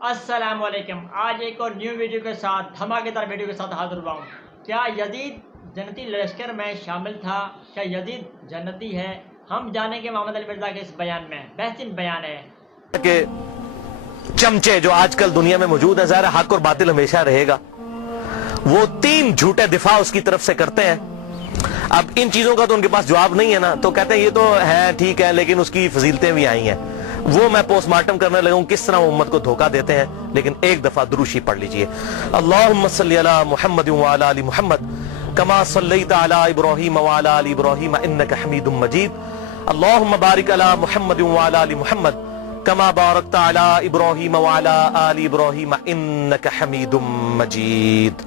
السلام علیکم. آج ایک اور نیو ویڈیو کے ساتھ دھماکےدار ویڈیو کے ساتھ حاضر ہوا ہوں. کیا یزید جنتی لشکر میں شامل تھا؟ کیا یزید جنتی ہے؟ ہم جانیں گے محمد علی مرزا کے اس بیان میں. بہترین بیان ہے کہ چمچے جو آج کل دنیا میں موجود ہیں، ظاہر حق اور باطل ہمیشہ رہے گا، وہ 3 جھوٹے دفاع اس کی طرف سے کرتے ہیں. اب ان چیزوں کا تو ان کے پاس جواب نہیں ہے نا، تو کہتے ہیں یہ تو ہے ٹھیک ہے لیکن اس کی فضیلتیں بھی آئی ہیں. وہ میں پوسٹ مارٹم کرنے لگا ہوں کس طرح وہ امت کو دھوکہ دیتے ہیں. لیکن ایک دفعہ دروشی پڑھ لیجئے. اللہم صلی علی محمد وعلی آل محمد کما صلیت علی ابراہیم وعلی آل ابراہیم انک حمید مجید. اللہم بارک علی محمد وعلی آل محمد کما بارکت علی ابراہیم وعلی آل ابراہیم انک حمید مجید.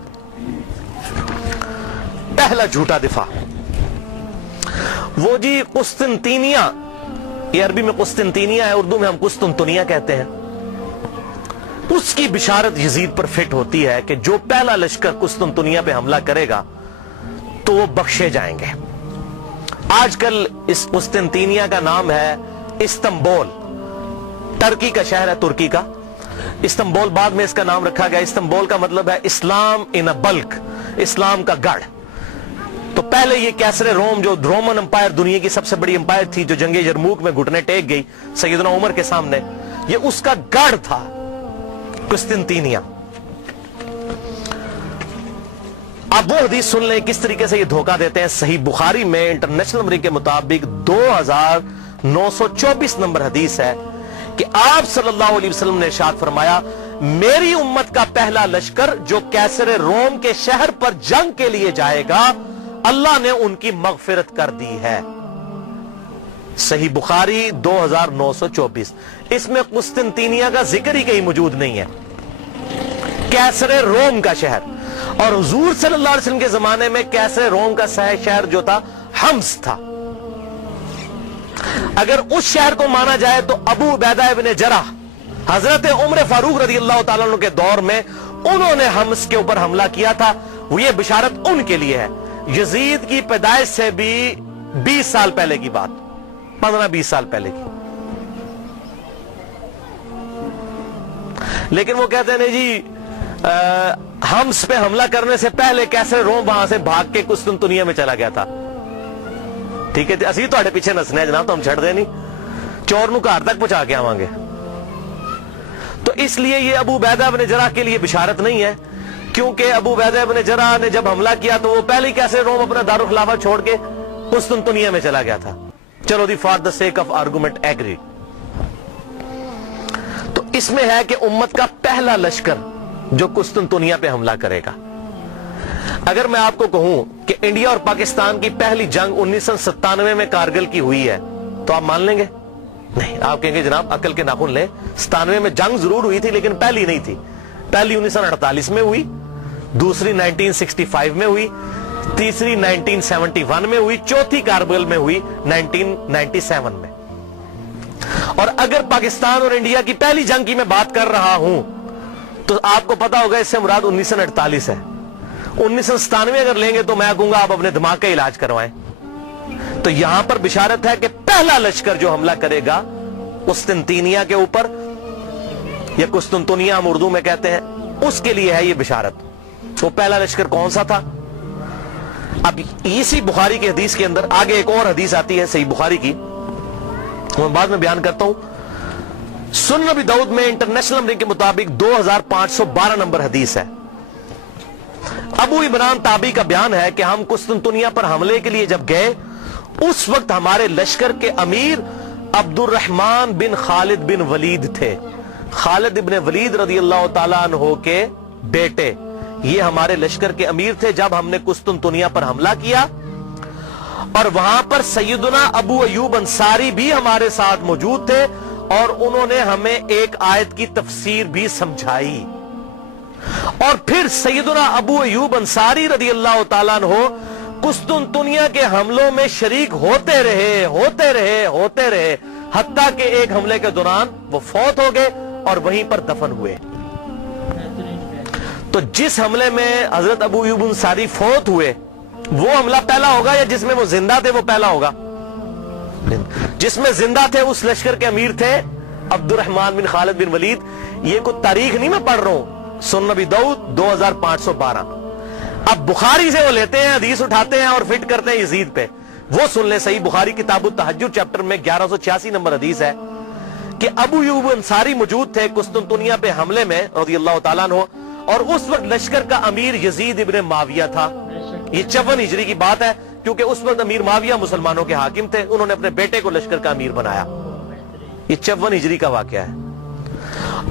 پہلا جھوٹا دفاع، وہ جی قسطنطینیہ، یہ عربی میں قسطنطینیہ ہے، اردو میں ہم قسطنطنیہ کہتے ہیں. اس کی بشارت یزید پر فٹ ہوتی ہے کہ جو پہلا لشکر قسطنطنیہ پہ حملہ کرے گا تو وہ بخشے جائیں گے. آج کل اس قسطنطینیہ کا نام ہے استنبول، ترکی کا شہر ہے، ترکی کا. استنبول بعد میں اس کا نام رکھا گیا. استنبول کا مطلب ہے اسلام ان اے بلک، اسلام کا گڑھ. تو پہلے یہ کیسر روم، جو رومن امپائر دنیا کی سب سے بڑی امپائر تھی، جو جنگ یرموک میں گھٹنے ٹیک گئی سیدنا عمر کے سامنے، یہ اس کا گڑھ تھا قسطنطینیہ. اب وہ حدیث سن لیں کس طریقے سے یہ دھوکہ دیتے ہیں. صحیح بخاری میں انٹرنیشنل نمبر کے مطابق 2924 نمبر حدیث ہے کہ آپ صلی اللہ علیہ وسلم نے ارشاد فرمایا، میری امت کا پہلا لشکر جو کیسر روم کے شہر پر جنگ کے لیے جائے گا، اللہ نے ان کی مغفرت کر دی ہے. صحیح بخاری 2924. اس میں قسطنطینیہ کا ذکر ہی کہیں موجود نہیں ہے، کیسر روم کا شہر. اور حضور صلی اللہ علیہ وسلم کے زمانے میں کیسر روم کا شہر جو تھا حمص تھا. اگر اس شہر کو مانا جائے تو ابو عبیدہ ابن جرح، حضرت عمر فاروق رضی اللہ تعالیٰ عنہ کے دور میں انہوں نے حمص کے اوپر حملہ کیا تھا. وہ یہ بشارت ان کے لیے ہے. یزید کی پیدائش سے بھی 20 سال پہلے کی بات، 15-20 سال پہلے کی. لیکن وہ کہتے ہیں نہیں جی حمص پہ حملہ کرنے سے پہلے کیسر روم وہاں سے بھاگ کے قسطنطنیہ میں چلا گیا تھا. ٹھیک ہے، اسی تو پیچھے نسنے جناب، تو ہم چھڑ دیں نہیں، چور نو گھر تک پہنچا کے آوانگے. تو اس لیے یہ ابو عبیدہ ابن جرح کے لیے بشارت نہیں ہے، کیونکہ ابو عبیدہ ابن جرح نے جب حملہ کیا تو وہ پہلے کیسے روم اپنا دارالخلافہ چھوڑ کے قسطنطنیہ میں چلا گیا تھا. چلو دی for the sake of argument agree. تو اس میں ہے کہ امت کا پہلا لشکر جو قسطنطنیہ پہ حملہ کرے گا. اگر میں آپ کو کہوں کہ انڈیا اور پاکستان کی پہلی جنگ 1997 میں کارگل کی ہوئی ہے تو آپ مان لیں گے؟ نہیں. آپ کہیں گے جناب عقل کے ناخن لیں، 97 میں جنگ ضرور ہوئی تھی لیکن پہلی نہیں تھی. پہلی 1948 میں ہوئی، دوسری 1965 میں ہوئی، تیسری 1971 میں ہوئی، چوتھی کارگل میں ہوئی 1997 میں. اور اگر پاکستان اور انڈیا کی پہلی جنگ کی میں بات کر رہا ہوں تو آپ کو پتا ہوگا اس سے مراد 1948 ہے. 1997 اگر لیں گے تو میں کہوں گا آپ اپنے دماغ کا علاج کروائیں. تو یہاں پر بشارت ہے کہ پہلا لشکر جو حملہ کرے گا قسطنطینیہ کے اوپر، یا قسطنطنیہ ہم اردو میں کہتے ہیں، اس کے لیے ہے یہ بشارت. وہ پہلا لشکر کون سا تھا؟ اب اسی بخاری کی حدیث کے اندر آگے ایک اور حدیث آتی ہے صحیح بخاری کی، میں بعد میں بیان کرتا ہوں. سنن نبی داؤد میں انٹرنیشنل نمبر کے مطابق 2512 نمبر حدیث ہے. ابو عمران تابعی کا بیان ہے کہ ہم قسطنطنیہ پر حملے کے لیے جب گئے، اس وقت ہمارے لشکر کے امیر عبد الرحمن بن خالد بن ولید تھے. خالد بن ولید رضی اللہ تعالیٰ عنہ کے بیٹے یہ ہمارے لشکر کے امیر تھے جب ہم نے قسطنطنیہ پر حملہ کیا. اور وہاں پر سیدنا ابو ایوب انصاری بھی ہمارے ساتھ موجود تھے اور انہوں نے ہمیں ایک آیت کی تفسیر بھی سمجھائی. اور پھر سیدنا ابو ایوب انصاری رضی اللہ تعالیٰ عنہ قسطنطنیہ کے حملوں میں شریک ہوتے رہے حتیٰ کہ ایک حملے کے دوران وہ فوت ہو گئے اور وہیں پر دفن ہوئے. تو جس حملے میں حضرت ابو ایوب انصاری فوت ہوئے وہ حملہ پہلا ہوگا یا جس میں وہ زندہ تھے وہ پہلا ہوگا؟ جس میں زندہ تھے اس لشکر کے امیر تھے عبد الرحمن بن خالد بن ولید. یہ کوئی تاریخ نہیں میں پڑھ رہا ہوں, سنن نبی داؤد 2512. اب بخاری سے وہ لیتے ہیں, حدیث اٹھاتے ہیں اور فٹ کرتے ہیں یزید پہ. وہ سن لیں, صحیح بخاری کتاب التہجد چیپٹر میں 1186 نمبر حدیث ہے کہ ابو ایوب انصاری موجود تھے قسطنطنیہ پہ حملے میں رضی اللہ تعالیٰ عنہ, اور اس وقت لشکر کا امیر یزید ابن معاویہ تھا. یہ 54 ہجری کی بات ہے, کیونکہ اس وقت امیر معاویہ مسلمانوں کے حاکم تھے, انہوں نے اپنے بیٹے کو لشکر کا امیر بنایا. یہ 54 ہجری کا واقعہ ہے.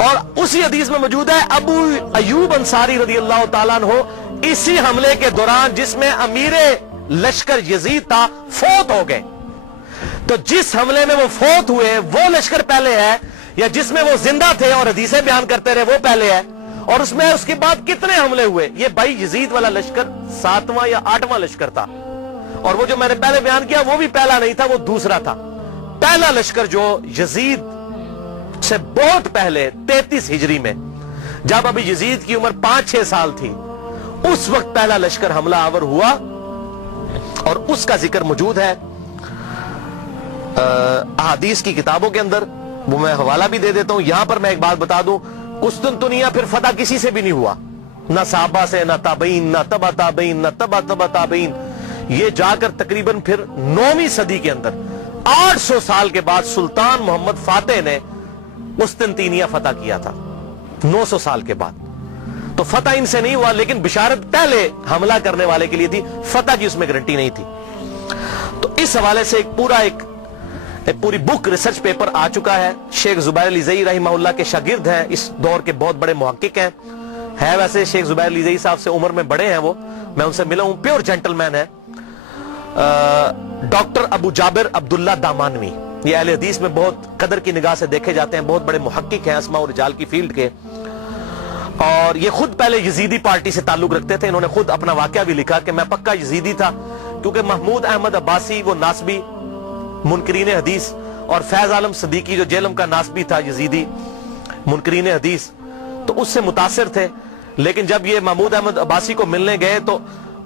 اور اسی حدیث میں موجود ہے ابو ایوب انصاری رضی اللہ تعالیٰ عنہ اسی حملے کے دوران جس میں امیر لشکر یزید تھا فوت ہو گئے. تو جس حملے میں وہ فوت ہوئے وہ لشکر پہلے ہے, یا جس میں وہ زندہ تھے اور حدیثیں بیان کرتے رہے وہ پہلے ہے؟ اور اس میں اس کے بعد کتنے حملے ہوئے؟ یہ بھائی یزید والا لشکر 7واں یا 8واں لشکر تھا, اور وہ جو میں نے پہلے بیان کیا وہ بھی پہلا نہیں تھا, وہ دوسرا تھا. پہلا لشکر جو یزید سے بہت پہلے 33 ہجری میں, جب ابھی یزید کی عمر 5-6 سال تھی, اس وقت پہلا لشکر حملہ آور ہوا, اور اس کا ذکر موجود ہے احادیث کی کتابوں کے اندر. وہ میں حوالہ بھی دے دیتا ہوں. یہاں پر میں ایک بات بتا دوں, قسطنطنیہ پھر فتح کسی سے بھی نہیں ہوا, نہ صحابہ سے, نہ تابعین, نہ تبع تابعین, نہ تبع تبع تابعین. یہ جا کر تقریباً پھر 9ویں صدی کے اندر 800 سال کے بعد سلطان محمد فاتح نے قسطنطنیہ فتح کیا تھا, 900 سال کے بعد. تو فتح ان سے نہیں ہوا, لیکن بشارت پہلے حملہ کرنے والے کے لیے تھی, فتح کی اس میں گارنٹی نہیں تھی. تو اس حوالے سے ایک پوری بک ریسرچ پیپر آ چکا ہے. شیخ زبیر علیزئی رحمہ اللہ کے شاگرد ہیں, اس دور کے بہت بڑے محقق ہیں. ویسے شیخ زبیر علیزئی صاحب سے عمر میں بڑے ہیں وہ, میں ان سے ملا ہوں, پیور جینٹل مین ہے. ڈاکٹر ابو جابر عبداللہ دامانوی, یہ اہل حدیث میں بہت قدر کی نگاہ سے دیکھے جاتے ہیں, بہت بڑے محقق ہیں اسماء و رجال کی فیلڈ کے. اور یہ خود پہلے یزیدی پارٹی سے تعلق رکھتے تھے. انہوں نے خود اپنا واقعہ بھی لکھا کہ میں پکا یزیدی تھا, کیونکہ محمود احمد عباسی وہ ناسبی منکرین حدیث, اور فیض عالم صدیقی جو جیلم کا ناسبی تھا یزیدی منکرین حدیث, تو اس سے متاثر تھے. لیکن جب یہ محمود احمد عباسی کو ملنے گئے تو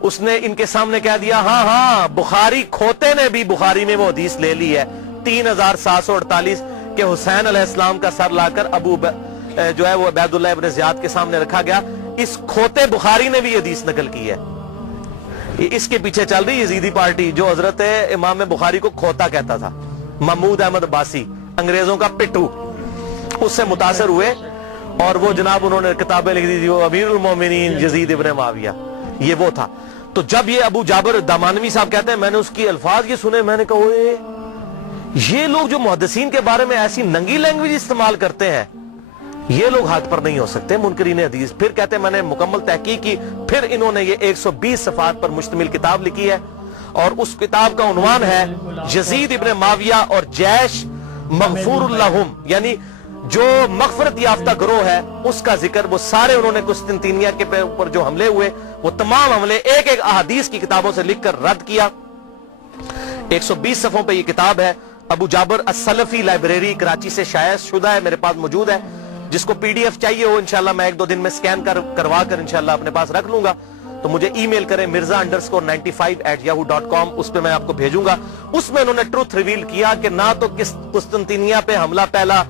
اس نے ان کے سامنے کہہ دیا, ہاں بخاری کھوتے نے بھی بخاری میں وہ حدیث لے لی ہے 3748 کہ حسین علیہ السلام کا سر لا کر جو ہے وہ عبید اللہ ابن زیاد کے سامنے رکھا گیا. اس کھوتے بخاری نے بھی حدیث نقل کی ہے. اس کے پیچھے چل رہی یزیدی پارٹی جو حضرت امام بخاری کو کھوتا کہتا تھا, محمود احمد عباسی, انگریزوں کا پٹھو. اس سے متاثر ہوئے اور وہ جناب انہوں نے کتابیں لکھ دی تھی, وہ امیر المومنین یزید ابن معاویہ, یہ وہ تھا. تو جب یہ ابو جابر دامانوی صاحب کہتے ہیں, میں نے اس کی الفاظ یہ سنے, میں نے کہا یہ لوگ جو محدثین کے بارے میں ایسی ننگی لینگویج استعمال کرتے ہیں, یہ لوگ ہاتھ پر نہیں ہو سکتے منکرین حدیث. پھر کہتے ہیں میں نے مکمل تحقیق کی, پھر انہوں نے یہ 120 صفحات پر مشتمل کتاب لکھی ہے, اور اس کتاب کا عنوان ہے یزید ابن معاویہ اور جیش مغفور اللہم, یعنی جو مغفرت یافتہ گروہ ہے اس کا ذکر. وہ سارے انہوں نے قسطنطنیہ کے اوپر جو حملے ہوئے وہ تمام حملے ایک ایک احادیث کی کتابوں سے لکھ کر رد کیا. 120 صفحوں پہ یہ کتاب ہے. ابو جابر السلفی لائبریری کراچی سے شائع شدہ ہے, میرے پاس موجود ہے. جس کو پی ڈی ایف چاہیے ہو انشاءاللہ میں 1-2 دن میں سکین کروا کر انشاءاللہ اپنے پاس رکھ لوں گا, تو مجھے ای میل کریں mirza_95@yahoo.com, اس پہ میں آپ کو بھیجوں گا. اس میں انہوں نے ٹروتھ ریویل کیا کہ نہ تو قسطنطنیہ پہ حملہ پہلا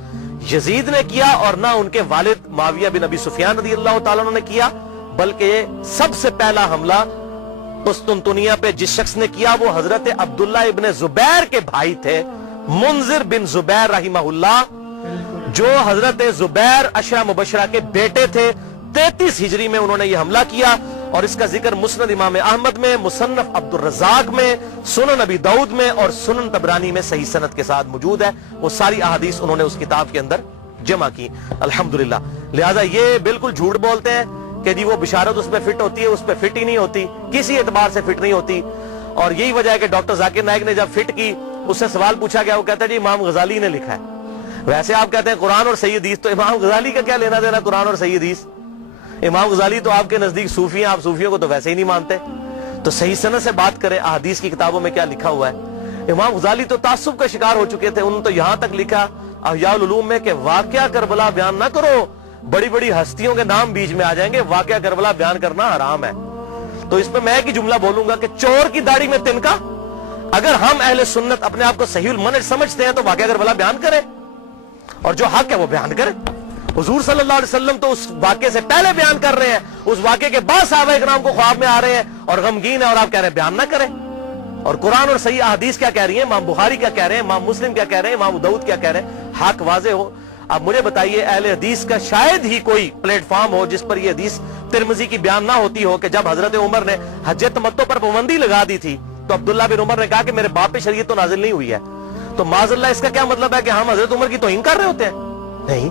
یزید نے کیا, اور نہ ان کے والد معاویہ بن ابی سفیان رضی اللہ تعالیٰ عنہ نے کیا, بلکہ سب سے پہلا حملہ قسطنطنیہ پہ جس شخص نے کیا وہ حضرت عبداللہ ابن زبیر کے بھائی تھے, منذر بن زبیر رحمہ اللہ, جو حضرت زبیر عشرہ مبشرہ کے بیٹے تھے. 33 ہجری میں انہوں نے یہ حملہ کیا, اور اس کا ذکر مسند امام احمد میں, مصنف عبد الرزاق میں, سنن نبی داؤد میں اور سنن طبرانی میں صحیح سند کے ساتھ موجود ہے. وہ ساری احادیث انہوں نے اس کتاب کے اندر جمع کی الحمدللہ. لہذا یہ بالکل جھوٹ بولتے ہیں کہ جی وہ بشارت اس پہ فٹ ہوتی ہے, اس پہ فٹ ہی نہیں ہوتی, کسی اعتبار سے فٹ نہیں ہوتی. اور یہی وجہ ہے کہ ڈاکٹر ذاکر نائک نے جب فٹ کی, اس سے سوال پوچھا گیا, وہ کہتا ہے جی امام غزالی نے لکھا ہے. ویسے آپ کہتے ہیں قرآن اور صحیح حدیث, تو امام غزالی کا کیا لینا دینا قرآن اور صحیح حدیث؟ امام غزالی تو آپ کے نزدیک صوفی ہیں, آپ صوفیوں کو تو ویسے ہی نہیں مانتے. تو صحیح سند سے بات کریں, احادیث کی کتابوں میں کیا لکھا ہوا ہے. امام غزالی تو تعصب کا شکار ہو چکے تھے. انہوں نے تو یہاں تک لکھا احیاء العلوم میں کہ واقعہ کربلا بیان نہ کرو, بڑی بڑی ہستیوں کے نام بیچ میں آ جائیں گے, واقعہ کربلا بیان کرنا حرام ہے. تو اس پہ میں ایک ہی جملہ بولوں گا کہ چور کی داڑھی میں تنکا. اگر ہم اہل سنت اپنے آپ کو صحیح المنہج سمجھتے ہیں تو واقعہ کربلا بیان کریں, اور جو حق ہے وہ بیان کرے. حضور صلی اللہ علیہ وسلم تو اس واقعے سے پہلے بیان کر رہے ہیں, اس واقعے کے بعد صحابہ کرام کو خواب میں آ رہے ہیں اور غمگین ہیں, اور آپ کہہ رہے ہیں بیان نہ کریں. اور قرآن اور صحیح احادیث کیا کہہ رہی ہیں, امام بخاری کیا کہہ رہے ہیں, امام مسلم کیا کہہ رہے ہیں, امام داؤد کیا کہہ رہے ہیں, حق واضح ہو. اب مجھے بتائیے اہل حدیث کا شاید ہی کوئی پلیٹ فارم ہو جس پر یہ حدیث ترمذی کی بیان نہ ہوتی ہو کہ جب حضرت عمر نے حج تمتع پر پابندی لگا دی تھی تو عبداللہ بن عمر نے کہا کہ میرے باپ پہ شریعت تو نازل نہیں ہوئی ہے. تو معاذ اللہ اس کا کیا مطلب ہے کہ ہم حضرت عمر کی توہین کر رہے ہوتے ہیں؟ نہیں.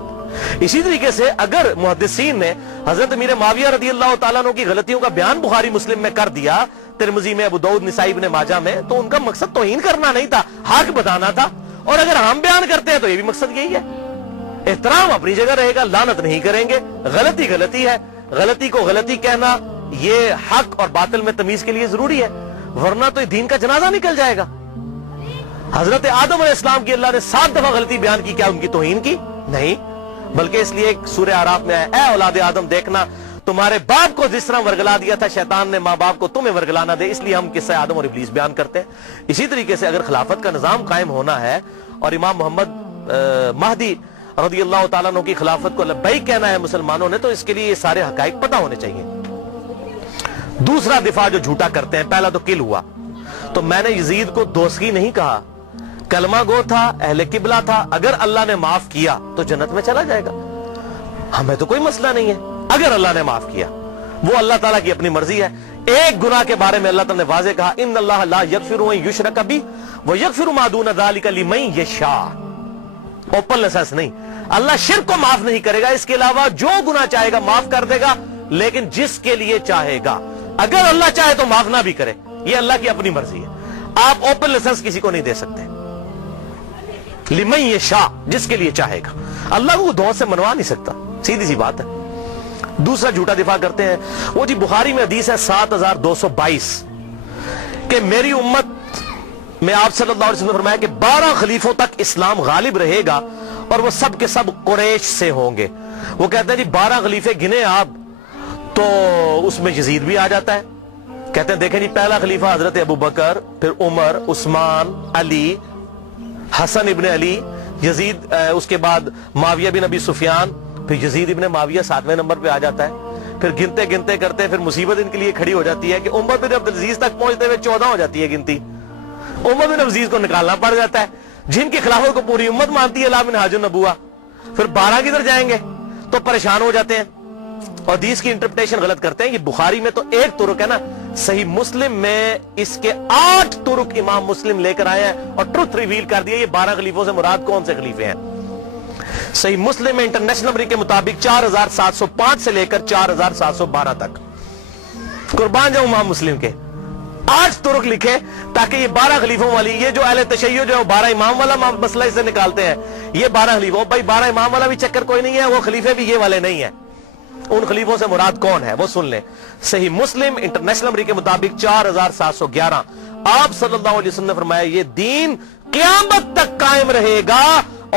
اسی طریقے سے اگر محدثین نے حضرت امیر معاویہ رضی اللہ تعالیٰ عنہ کی غلطیوں کا بیان بخاری مسلم میں کر دیا, ترمذی میں, ابو داؤد, نسائی, ابن ماجہ میں, تو ان کا مقصد توہین کرنا نہیں تھا, حق بتانا تھا. اور اگر ہم بیان کرتے ہیں تو یہ بھی مقصد یہی ہے. احترام اپنی جگہ رہے گا, لعنت نہیں کریں گے. غلطی غلطی ہے, غلطی کو غلطی کہنا یہ حق اور باطل میں تمیز کے لیے ضروری ہے, ورنہ تو دین کا جنازہ نکل جائے گا. حضرت آدم علیہ السلام کی اللہ نے 7 دفعہ غلطی بیان کی, کیا ان کی توہین کی؟ نہیں, بلکہ اس لیے سورہ اعراف میں اے اولاد آدم دیکھنا تمہارے باپ کو جس طرح ورگلا دیا تھا شیطان نے ماں باپ کو, تمہیں ورگلا نہ دے, اس لیے ہم قصہ آدم اور ابلیس بیان کرتے ہیں. اسی طریقے سے اگر خلافت کا نظام قائم ہونا ہے اور امام محمد مہدی رضی اللہ تعالیٰ عنہ کی خلافت کو لبیک کہنا ہے مسلمانوں نے, تو اس کے لیے یہ سارے حقائق پتہ ہونے چاہیے. دوسرا دفاع جو جھوٹا کرتے ہیں, پہلا تو قل ہوا, تو میں نے یزید کو دوستی نہیں کہا, کلمہ گو تھا, اہل قبلہ تھا, اگر اللہ نے معاف کیا تو جنت میں چلا جائے گا, ہمیں تو کوئی مسئلہ نہیں ہے. اگر اللہ نے معاف کیا وہ اللہ تعالیٰ کی اپنی مرضی ہے. ایک گناہ کے بارے میں اللہ تعالیٰ نے واضح کہا, ان اللہ لا یغفر ان یشرک بہ ویغفر ما دون ذلک لمن یشاء. اوپن لائسنس نہیں, اللہ شرک کو معاف نہیں کرے گا, اس کے علاوہ جو گناہ چاہے گا معاف کر دے گا, لیکن جس کے لیے چاہے گا. اگر اللہ چاہے تو معاف نہ بھی کرے, یہ اللہ کی اپنی مرضی ہے. آپ اوپن لائسنس کسی کو نہیں دے سکتے. لمن یشاء, جس کے لیے چاہے گا, اللہ کو دعا سے منوا نہیں سکتا, سیدھی سی بات ہے. دوسرا جھوٹا دفاع کرتے ہیں, وہ جی بخاری میں حدیث ہے 7222 کہ میری امت میں آپ صلی اللہ علیہ وسلم نے فرمایا کہ 12 خلیفوں تک اسلام غالب رہے گا اور وہ سب کے سب قریش سے ہوں گے. وہ کہتے ہیں جی 12 خلیفے گنے آپ, تو اس میں یزید بھی آ جاتا ہے. کہتے ہیں دیکھیں جی پہلا خلیفہ حضرت ابو بکر, پھر عمر, عثمان, علی, حسن ابن علی, یزید, اس کے بعد معاویہ بن ابی سفیان, پھر یزید ابن معاویہ 7ویں نمبر پہ آ جاتا ہے. پھر گنتے گنتے کرتے پھر مصیبت ان کے لیے کھڑی ہو جاتی ہے کہ عمر بن عبدالعزیز تک پہنچتے ہوئے 14 ہو جاتی ہے گنتی. عمر بن عبدالعزیز کو نکالنا پڑ جاتا ہے, جن کی خلافت کو پوری امت مانتی ہے, لا منہاج النبوہ. پھر 12 کدھر جائیں گے, تو پریشان ہو جاتے ہیں اور حدیث کی انٹرپریٹیشن غلط کرتے ہیں. یہ بخاری میں تو ایک طرق ہے نا, صحیح مسلم میں اس کے 8 طرق امام مسلم لے کر آئے ہیں اور ٹروتھ ریویل کر دیا. یہ 12 خلیفوں سے مراد کون سے خلیفے ہیں؟ صحیح مسلم میں انٹرنیشنل نمبر کے مطابق 4705 سے لے کر 4712 تک. قربان جاؤں امام مسلم کے 8 طرق لکھے تاکہ یہ 12 خلیفوں والی, یہ جو اہل تشیع جو ہے 12 امام والا مسئلہ سے نکالتے ہیں, یہ 12 خلیفوں, بھائی 12 امام والا بھی چکر کوئی نہیں ہے, وہ خلیفے بھی یہ والے نہیں ہیں. ان خلیفوں سے مراد کون ہے وہ سن لیں. صحیح مسلم انٹرنیشنل نمبر کے مطابق 4711 آپ صلی اللہ علیہ وسلم نے فرمایا یہ دین قیامت تک قائم رہے گا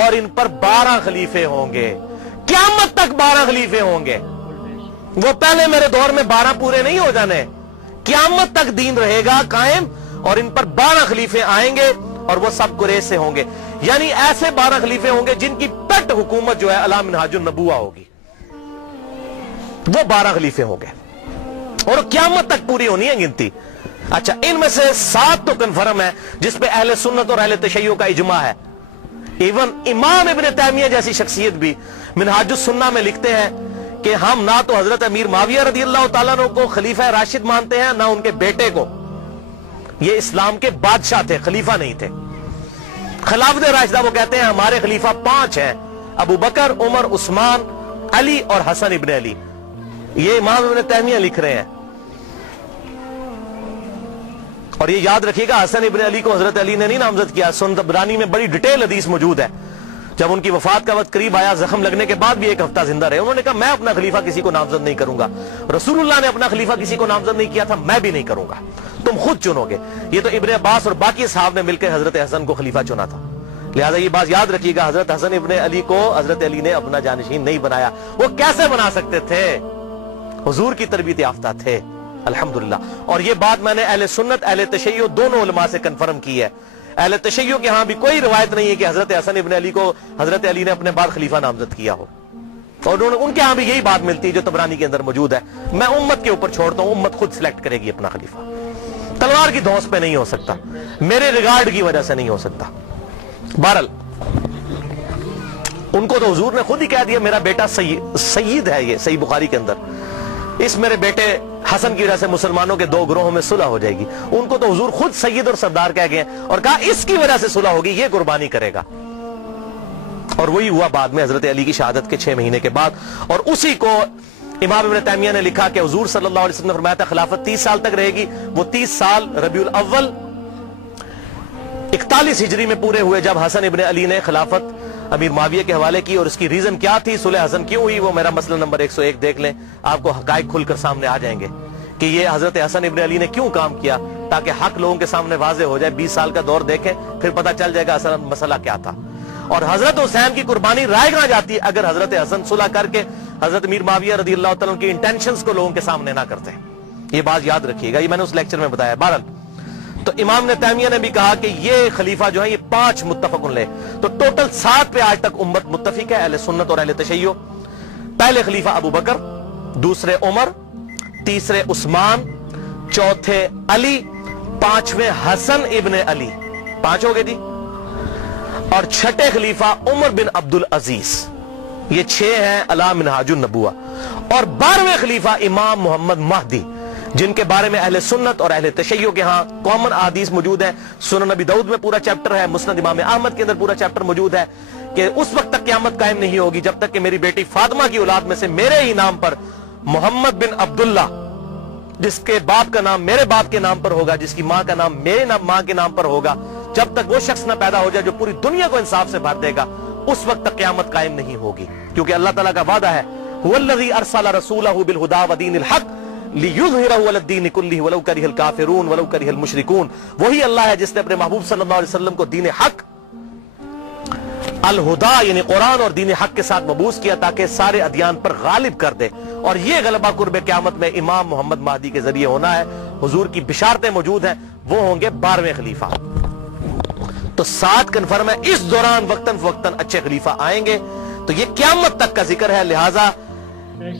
اور ان پر 12 خلیفے ہوں گے. قیامت تک 12 خلیفے ہوں گے. وہ پہلے میرے دور میں 12 پورے نہیں ہو جانے, قیامت تک دین رہے گا قائم اور ان پر 12 خلیفے آئیں گے اور وہ سب قریش سے ہوں گے. یعنی ایسے 12 خلیفے ہوں گے جن کی پٹ حکومت جو ہے علی منہاج النبوہ ہوگی, وہ 12 خلیفے ہوں گے اور قیامت تک پوری ہونی ہے گنتی. اچھا, ان میں سے 7 تو کنفرم ہے جس پہ اہل سنت اور اہل تشیع کا اجماع ہے. ایون امام ابن تیمیہ جیسی شخصیت بھی منہاج السنہ میں لکھتے ہیں کہ ہم نہ تو حضرت امیر معاویہ رضی اللہ تعالیٰ عنہ کو خلیفہ راشد مانتے ہیں, نہ ان کے بیٹے کو. یہ اسلام کے بادشاہ تھے, خلیفہ نہیں تھے. خلافت راشدہ وہ کہتے ہیں ہمارے خلیفہ 5 ہیں, ابو بکر, عمر, عثمان, علی اور حسن ابن علی. یہ امام ابن تیمیہ لکھ رہے ہیں. اور یہ یاد رکھیے گا حسن ابن علی کو حضرت علی نے نہیں نامزد کیا. سنن طبرانی میں بڑی ڈیٹیل حدیث موجود ہے. جب ان کی وفات کا وقت قریب آیا, زخم لگنے کے بعد بھی 1 ہفتہ زندہ رہے, انہوں نے کہا میں اپنا خلیفہ کسی کو نامزد نہیں کروں گا. رسول اللہ نے اپنا خلیفہ کسی کو نامزد نہیں کیا تھا, میں بھی نہیں کروں گا, تم خود چنو گے. یہ تو ابن عباس اور باقی صحابہ نے مل کے حضرت حسن کو خلیفہ چنا تھا. لہذا یہ بات یاد رکھیے گا, حضرت حسن ابن علی کو حضرت علی نے اپنا جانشین نہیں بنایا. وہ کیسے بنا سکتے تھے؟ حضور کی تربیت یافتہ تھے الحمدللہ. اور یہ بات میں نے اہل سنت اہل تشیع دونوں علماء سے کنفرم کی ہے. اہل تشیع کے ہاں بھی کوئی روایت نہیں ہے کہ حضرت حسن ابن علی کو حضرت علی نے اپنے بعد خلیفہ نامزد کیا ہو، اور ان کے ہاں بھی یہی بات ملتی ہے جو طبرانی کے اندر موجود ہے۔ میں امت کے اوپر چھوڑتا ہوں، امت خود سلیکٹ کرے گی اپنا خلیفہ، تلوار کی دھونس پہ نہیں ہو سکتا، میرے ریگارڈ کی وجہ سے نہیں ہو سکتا۔ بہرحال ان کو تو حضور نے خود ہی کہہ دیا میرا بیٹا سید ہے، یہ صحیح بخاری کے اندر، اس میرے بیٹے حسن کی وجہ سے مسلمانوں کے دو گروہوں میں صلح ہو جائے گی۔ ان کو تو حضور خود سید اور سردار کہہ گئے اور کہا اس کی وجہ سے صلح ہوگی، یہ قربانی کرے گا، اور وہی ہوا بعد میں حضرت علی کی شہادت کے 6 مہینے کے بعد۔ اور اسی کو امام ابن تیمیہ نے لکھا کہ حضور صلی اللہ علیہ وسلم نے فرمایا تھا خلافت 30 سال تک رہے گی، وہ 30 سال ربیع الاول 41 ہجری میں پورے ہوئے جب حسن ابن علی نے خلافت امیر معاویہ کے حوالے کی۔ اور اس کی ریزن کیا تھی، صلح حسن کیوں ہوئی، وہ میرا مسئلہ نمبر 101 دیکھ لیں، آپ کو حقائق کھل کر سامنے آ جائیں گے کہ یہ حضرت حسن ابن علی نے کیوں کام کیا، تاکہ حق لوگوں کے سامنے واضح ہو جائے۔ 20 سال کا دور دیکھیں پھر پتہ چل جائے گا اصل مسئلہ کیا تھا۔ اور حضرت حسین کی قربانی رائے کہاں جاتی ہے اگر حضرت حسن صلح کر کے حضرت امیر معاویہ رضی اللہ تعالیٰ کی انٹینشنز کو لوگوں کے سامنے نہ کرتے ہیں، یہ بات یاد رکھیے گا، یہ میں نے اس لیکچر میں بتایا۔ بہرحال تو امام نے تیمیہ نے بھی کہا کہ یہ خلیفہ جو ہے یہ 5 متفق لے، تو ٹوٹل 7 پہ آج تک امت متفق ہے، اہل سنت اور اہل تشیع۔ پہلے خلیفہ ابو بکر، دوسرے عمر، تیسرے عثمان، چوتھے علی، 5ویں حسن ابن علی، 5 ہو گئے جی، اور چھٹے خلیفہ عمر بن عبد العزیز، یہ 6 ہیں علی منہاج النبوہ۔ اور 12ویں خلیفہ امام محمد مہدی، جن کے بارے میں اہل سنت اور اہل تشیع کے ہاں کامن احادیث موجود ہیں۔ سنن نبی داؤد میں پورا چیپٹر ہے، مسند امام احمد کے اندر پورا چیپٹر موجود ہے کہ اس وقت تک قیامت قائم نہیں ہوگی جب تک کہ میری بیٹی فاطمہ کی اولاد میں سے میرے ہی نام پر محمد بن عبداللہ، جس کے باپ کا نام میرے باپ کے نام پر ہوگا، جس کی ماں کا نام میرے ماں کے نام پر ہوگا، جب تک وہ شخص نہ پیدا ہو جائے جو پوری دنیا کو انصاف سے بھر دے گا، اس وقت تک قیامت قائم نہیں ہوگی، کیونکہ اللہ تعالیٰ کا وعدہ ہے هو الذی ارسل رسولہ بالہدی ودین الحق لیظہرہ علی الدین کلہ ولو کرہ الکافرون ولو کرہ المشرکون۔ وہی اللہ ہے جس نے اپنے محبوب صلی اللہ علیہ وسلم کو دین حق، الہدی یعنی قرآن اور دین حق کے ساتھ مبعوث کیا تاکہ سارے ادیان پر غالب کر دے، اور یہ غلبہ قرب قیامت میں امام محمد مہدی کے ذریعے ہونا ہے۔ حضور کی بشارتیں موجود ہیں، وہ ہوں گے 12ویں خلیفہ۔ تو 7 کنفرم ہے، اس دوران وقتاً فوقتاً اچھے خلیفہ آئیں گے، تو یہ قیامت تک کا ذکر ہے۔ لہٰذا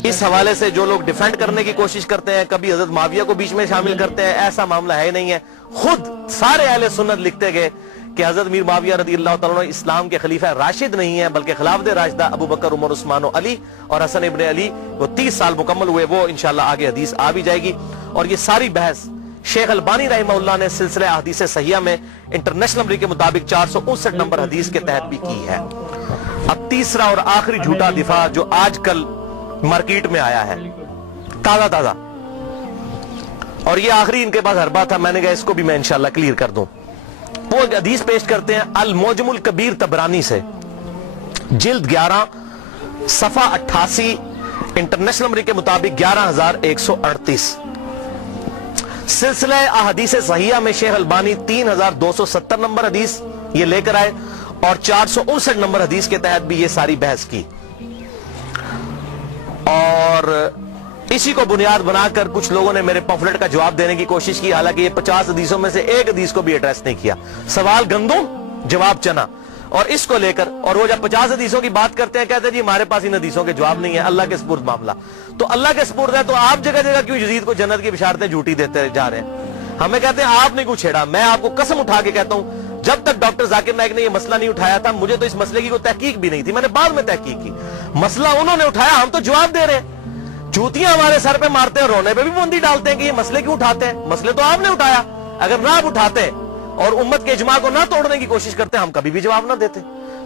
اس حوالے سے جو لوگ ڈیفینڈ کرنے کی کوشش کرتے ہیں، کبھی حضرت معاویہ کو بیچ میں شامل کرتے ہیں، ایسا معاملہ ہے نہیں ہے۔ خود سارے اہل سنت لکھتے گئے کہ حضرت امیر معاویہ رضی اللہ تعالیٰ عنہ اسلام کے خلیفہ راشد نہیں ہیں، بلکہ خلافت راشدہ ابو بکر، عمر، عثمان و علی اور حسن ابن علی، وہ 30 سال مکمل ہوئے، وہ انشاءاللہ آگے حدیث آ بھی جائے گی۔ اور یہ ساری بحث شیخ البانی رحمہ اللہ نے سلسلہ احادیث صحیحہ میں انٹرنیشنل نمبر کے مطابق 459 نمبر حدیث کے تحت بھی کی ہے۔ اب تیسرا اور آخری جھوٹا دفاع جو آج کل مارکیٹ میں آیا ہے تازہ، اور یہ آخری ان کے پاس حربہ تھا، میں نے کہا اس کو بھی میں انشاءاللہ کلیئر کر دوں۔ وہ حدیث پیش کرتے ہیں المعجم الکبیر طبرانی سے، جلد 11 صفحہ 88، انٹرنیشنل نمبر کے مطابق 11138۔ سلسلہ احادیث صحیحہ میں شیخ البانی 3270 نمبر حدیث یہ لے کر آئے، اور 459 نمبر حدیث کے تحت بھی یہ ساری بحث کی، اور اسی کو بنیاد بنا کر کچھ لوگوں نے میرے پمفلٹ کا جواب دینے کی کوشش کی، حالانکہ یہ 50 حدیثوں میں سے ایک حدیث کو بھی ایڈریس نہیں کیا۔ سوال گندم، جواب چنا، اور اس کو لے کر، اور وہ جب 50 حدیثوں کی بات کرتے ہیں کہتے ہیں جی ہمارے پاس ان حدیثوں کے جواب نہیں ہے، اللہ کے سپرد معاملہ۔ تو اللہ کے سپرد ہے تو آپ جگہ جگہ کیوں یزید کو جنت کی بشارتیں جھوٹی دیتے جا رہے ہیں؟ ہمیں کہتے ہیں آپ نے کیوں چھیڑا؟ میں آپ کو قسم اٹھا کے کہتا ہوں جب تک ڈاکٹر ذاکر نائک نے یہ مسئلہ نہیں اٹھایا تھا، مجھے تو اس مسئلے کی کوئی تحقیق بھی نہیں تھی، میں نے بعد میں تحقیق کی۔ مسئلہ انہوں نے اٹھایا، ہم تو جواب دے رہے ہیں، جوتیاں ہمارے سر پہ مارتے ہیں، رونے پہ بھی بوندی ڈالتے ہیں کہ یہ مسئلے کیوں اٹھاتے ہیں؟ مسئلے تو آپ نے اٹھایا، اگر نہ آپ اٹھاتے اور امت کے اجماع کو نہ توڑنے کی کوشش کرتے ہم کبھی بھی جواب نہ دیتے۔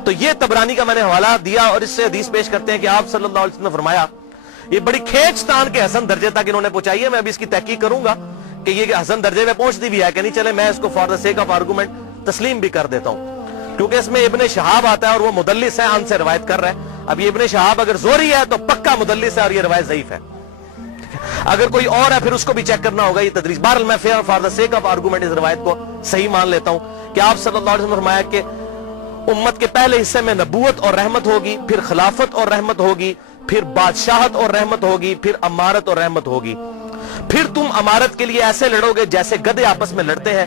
تو یہ طبرانی کا میں نے حوالہ دیا، اور اس سے حدیث پیش کرتے ہیں کہ آپ صلی اللہ علیہ وسلم نے فرمایا، یہ بڑی کھینچ تان کے حسن درجے تک انہوں نے پہنچائی ہے، میں ابھی اس کی تحقیق کروں گا کہ یہ حسن درجے میں پہنچتی بھی ہے کہ نہیں، چلے میں اس کو for the sake of argument تسلیم بھی کر دیتا ہوں، کیونکہ اس میں ابن شہاب آتا ہے اور وہ مدلس ہے، ان سے روایت کر رہا ہے۔ اب یہ ابن شہاب اگر زوری ہے تو پکا مدلس ہے اور یہ روایت ضعیف ہے، اگر کوئی اور ہے پھر اس کو بھی چیک کرنا ہوگا، یہ تدریس۔ بہرحال میں for the sake of argument اس روایت کو صحیح مان لیتا ہوں کہ آپ صلی اللہ علیہ وسلم نے فرمایا کہ امت کے پہلے حصے میں نبوت اور رحمت ہوگی، پھر خلافت اور رحمت ہوگی، پھر بادشاہت اور رحمت ہوگی، پھر امارت اور رحمت ہوگی، پھر تم امارت کے لیے ایسے لڑو گے جیسے گدھے آپس میں لڑتے ہیں،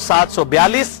742,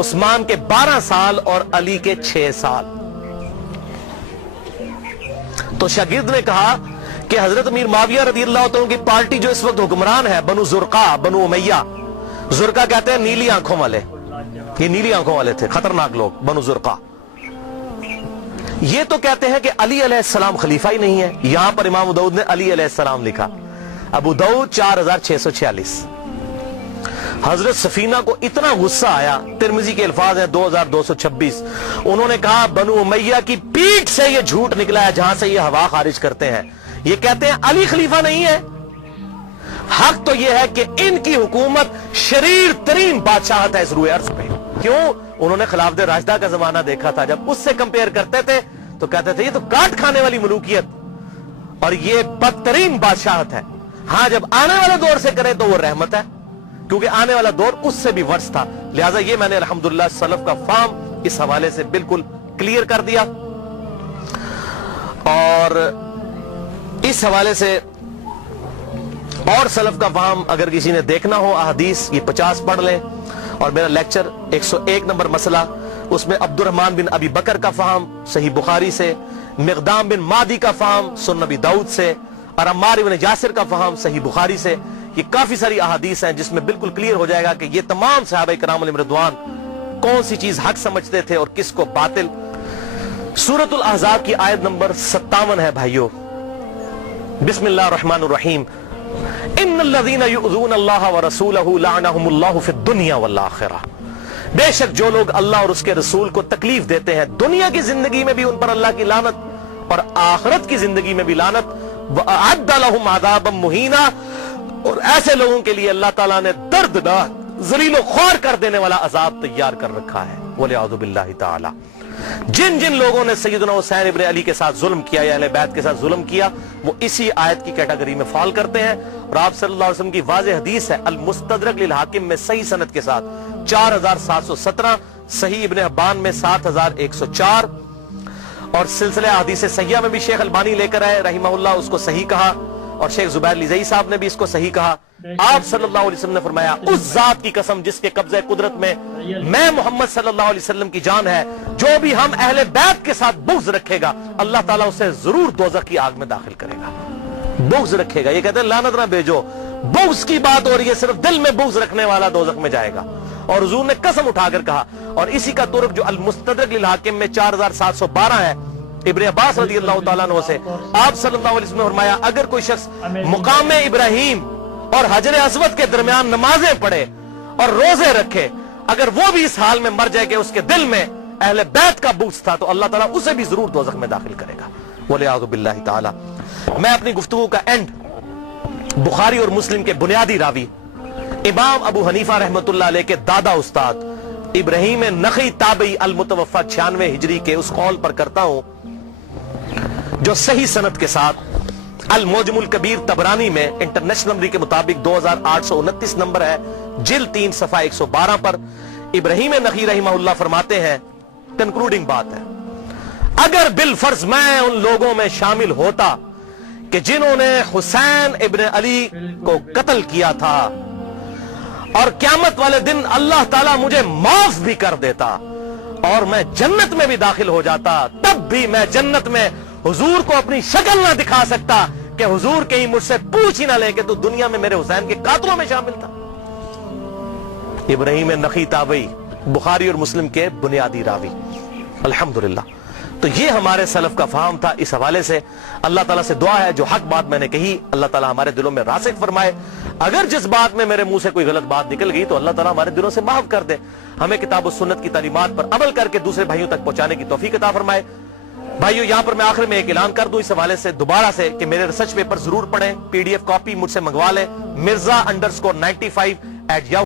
عثمان کے 12 سال اور علی کے 6 سال. تو شاگرد نے کہا کہ حضرت امیر معاویہ رضی اللہ عنہ کی پارٹی جو اس وقت حکمران ہے بنو زرقا، بنو امیہ، زرقا کہتے ہیں نیلی آنکھوں والے، یہ نیلی آنکھوں والے تھے، خطرناک لوگ، بنو زرقا. یہ تو کہتے ہیں کہ علی علیہ السلام خلیفہ ہی نہیں ہے. یہاں پر امام ابو داؤد نے علی علیہ السلام لکھا. ابو داؤد 4646. حضرت سفینہ کو اتنا غصہ آیا، ترمذی کے الفاظ ہیں 2226، انہوں نے کہا بنو امیہ کی پیٹھ سے یہ جھوٹ نکلا ہے جہاں سے یہ ہوا خارج کرتے ہیں. یہ کہتے ہیں علی خلیفہ نہیں ہے. حق تو یہ ہے کہ ان کی حکومت شریر ترین بادشاہت ہے اس روئے ارض پہ. کیوں؟ انہوں نے خلافت راشدہ کا زمانہ دیکھا تھا، جب اس سے کمپیئر کرتے تھے تو کہتے تھے یہ تو کاٹ کھانے والی ملوکیت اور یہ بدترین بادشاہت ہے. ہاں جب آنے والے دور سے کرے تو وہ رحمت ہے، کیونکہ آنے والا دور اس سے بھی ورس تھا. لہٰذا یہ میں نے الحمدللہ سلف کا فہم اس حوالے سے بالکل کلیئر کر دیا. اور اس حوالے سے اور سلف کا فہم اگر کسی نے دیکھنا ہو احادیث، یہ 50 پڑھ لیں. اور میرا لیکچر 101 نمبر مسئلہ، اس میں عبد الرحمن بن ابی بکر کا فہم صحیح بخاری سے، مقدام بن مادی کا فہم سنن ابی داؤد سے، اور عمار بن یاسر کا فہم صحیح بخاری سے. یہ کافی ساری احادیث ہیں جس میں بالکل کلیئر ہو جائے گا کہ یہ تمام صحابہ کرام علیہم رضوان کون سی چیز حق سمجھتے تھے اور کس کو باطل. سورۃ الاحزاب کی آیت نمبر 57 ہے بھائیو. بسم اللہ الرحمن الرحیم. ان الذین یؤذون اللہ ورسولہ لعنہم اللہ فی الدنیا والآخرہ. بے شک جو لوگ اللہ اور اس کے رسول کو تکلیف دیتے ہیں دنیا کی زندگی میں بھی ان پر اللہ کی لعنت اور آخرت کی زندگی میں بھی لعنت. وَأَعَدَّ لَهُمْ عَذَابًا مُهِينًا. اور ایسے لوگوں کے لیے اللہ تعالیٰ نے دردناک ذلیل و خوار کر دینے والا عذاب تیار کر رکھا ہے. وَلِعَوْذُ بِاللَّهِ تَعَالَى. جن جن لوگوں نے سیدنا حسین ابن علی کے ساتھ ظلم کیا یا اہل بیت کے ساتھ ظلم کیا وہ اسی آیت کی کیٹیگری میں فال کرتے ہیں. اور آپ صلی اللہ علیہ وسلم کی واضح حدیث ہے المستدرک للحاکم میں صحیح سند کے ساتھ 4717، صحیح ابن حبان میں 7104، اور سلسلہ حدیث صحیحہ میں بھی شیخ البانی لے کر آئے رحمہ اللہ، اس کو صحیح کہا، اور شیخ زبیر لیزئی صاحب نے بھی اس کو صحیح کہا. آپ صلی اللہ علیہ وسلم نے فرمایا اس ذات کی قسم جس کے قبضہ قدرت میں محمد صلی اللہ علیہ وسلم کی جان ہے، جو بھی ہم اہل بیت کے ساتھ بغض رکھے گا اللہ تعالیٰ اسے ضرور دوزخ کی آگ میں داخل کرے گا. بغض رکھے گا، یہ کہتے ہیں لعنت نہ بھیجو، بغض کی بات ہو رہی ہے، صرف دل میں بغض رکھنے والا دوزخ میں جائے گا. اور حضور نے قسم اٹھا کر کہا، اور اسی کا طرق جو المستدرک للحاکم میں 4712 ہے ابن عباس رضی اللہ تعالیٰ عنہ سے، آپ صلی اللہ علیہ وسلم نے فرمایا اگر کوئی شخص مقام ابراہیم اور حجر اسود کے درمیان نمازیں پڑھے اور روزے رکھے، اگر وہ بھی اس حال میں مر جائے کہ اس کے دل میں اہل بیت کا بغض تھا تو اللہ تعالیٰ اسے بھی ضرور دوزخ میں داخل کرے گا. وَلِعَوْذُ بِاللَّهِ تَعَالَى. میں اپنی گفتگو کا اینڈ بخاری اور مسلم کے بنیادی راوی امام ابو حنیفہ رحمۃ اللہ علیہ کے دادا استاد ابراہیم نخعی تابعی المتوفى 96 ہجری کے اس قول پر کرتا ہوں جو صحیح سند کے ساتھ المعجم الکبیر طبرانی میں انٹرنیشنل نمبر کے مطابق 2829 نمبر ہے، جلد 3 صفحہ 112 پر ابراہیم نخعی رحمہ اللہ فرماتے ہیں، کنکلوڈنگ بات ہے، اگر بالفرض میں ان لوگوں میں شامل ہوتا کہ جنہوں نے حسین ابن علی کو قتل کیا تھا اور قیامت والے دن اللہ تعالیٰ مجھے معاف بھی کر دیتا اور میں جنت میں بھی داخل ہو جاتا، تب بھی میں جنت میں حضور کو اپنی شکل نہ دکھا سکتا کہ حضور کہیں مجھ سے پوچھ ہی نہ لے کہ تو دنیا میں میرے حسین کے قاتلوں میں شامل تھا. ابراہیم نخعی تابعی بخاری اور مسلم کے بنیادی راوی الحمدللہ. تو یہ ہمارے سلف کا فہم تھا. اس حوالے سے اللہ تعالیٰ سے دعا ہے جو حق بات میں نے کہی اللہ تعالیٰ ہمارے دلوں میں راسخ فرمائے. اگر جس بات میں میرے منہ سے کوئی غلط بات نکل گئی تو اللہ تعالیٰ ہمارے دلوں سے معاف کر دے. ہمیں کتاب و سنت کی تعلیمات پر عمل کر کے دوسرے بھائیوں تک پہنچانے کی توفیق عطا فرمائے. بھائیو یہاں پر میں آخر میں ایک اعلان کر دوں اس حوالے سے دوبارہ سے کہ میرے ریسرچ پیپر ضرور پڑھیں، PDF کاپی مجھ سے منگوا لیں. Mirza_95@yahoo